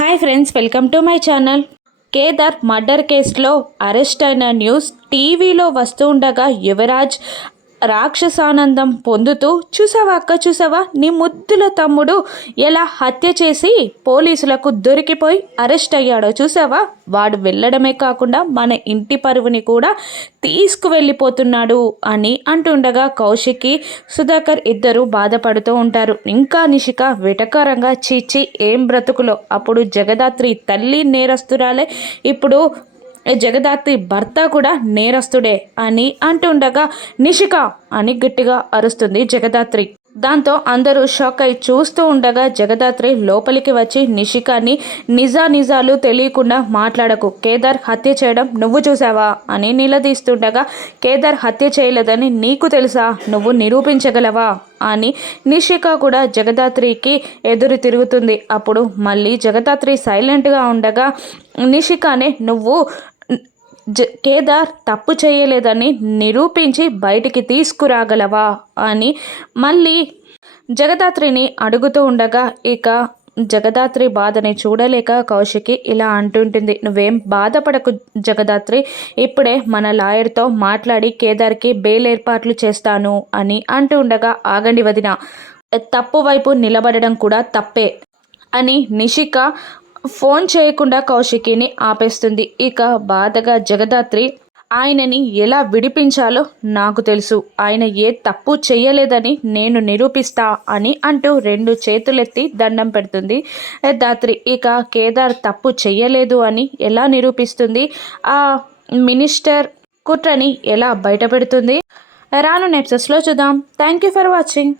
Hi friends, welcome to my channel. Kedar murder కేసులో arrest అయిన news టీవీలో వస్తూ ఉండగా యువరాజ్ రాక్షసానందం పొందుతూ, చూసావా అక్క, చూసావా నీ ముద్దుల తమ్ముడు ఎలా హత్య చేసి పోలీసులకు దొరికిపోయి అరెస్ట్ అయ్యాడో చూసావా, వాడు వెళ్ళడమే కాకుండా మన ఇంటి పరువుని కూడా తీసుకువెళ్ళిపోతున్నాడు అని అంటుండగా కౌశిక్కి సుధాకర్ ఇద్దరు బాధపడుతూ ఉంటారు. ఇంకా నిషిక వెటకారంగా, చీచి ఏం బ్రతుకులో, అప్పుడు జగదాత్రి తల్లి నేరస్తురాలే, ఇప్పుడు జగదాత్రి భర్త కూడా నేరస్తుడే అని అంటుండగా నిషిక అని గట్టిగా అరుస్తుంది జగదాత్రి. దాంతో అందరూ షాక్ అయి చూస్తూ ఉండగా జగదాత్రి లోపలికి వచ్చి నిషికాని నిజాలు తెలియకుండా మాట్లాడకు, కేదార్ హత్య చేయడం నువ్వు చూసావా అని నిలదీస్తుండగా, కేదార్ హత్య చేయలేదని నీకు తెలుసా, నువ్వు నిరూపించగలవా అని నిషిక కూడా జగదాత్రికి ఎదురు తిరుగుతుంది. అప్పుడు మళ్ళీ జగదాత్రి సైలెంట్గా ఉండగా నిషికానే నువ్వు కేదార్ తప్పు చేయలేదని నిరూపించి బయటికి తీసుకురాగలవా అని మళ్ళీ జగదాత్రిని అడుగుతూ ఉండగా, ఇక జగదాత్రి బాధని చూడలేక కౌశికి ఇలా అంటుంటుంది, నువ్వేం బాధపడకు జగదాత్రి, ఇప్పుడే మన లాయర్తో మాట్లాడి కేదార్కి బెయిల్ ఏర్పాట్లు చేస్తాను అని అంటూ ఉండగా, ఆగండి వదిన, తప్పు వైపు నిలబడడం కూడా తప్పే అని నిషిక ఫోన్ చేయకుండా కౌశికిని ఆపేస్తుంది. ఇక బాధగా జగదాత్రి, ఆయనని ఎలా విడిపించాలో నాకు తెలుసు, ఆయన ఏ తప్పు చెయ్యలేదని నేను నిరూపిస్తా అని అంటూ రెండు చేతులెత్తి దండం పెడుతుంది దాత్రి. ఇక కేదార్ తప్పు చెయ్యలేదు అని ఎలా నిరూపిస్తుంది, ఆ మినిస్టర్ కుట్రని ఎలా బయటపెడుతుంది, రాను ఎపిసోడ్స్లో చూద్దాం. Thank you for watching.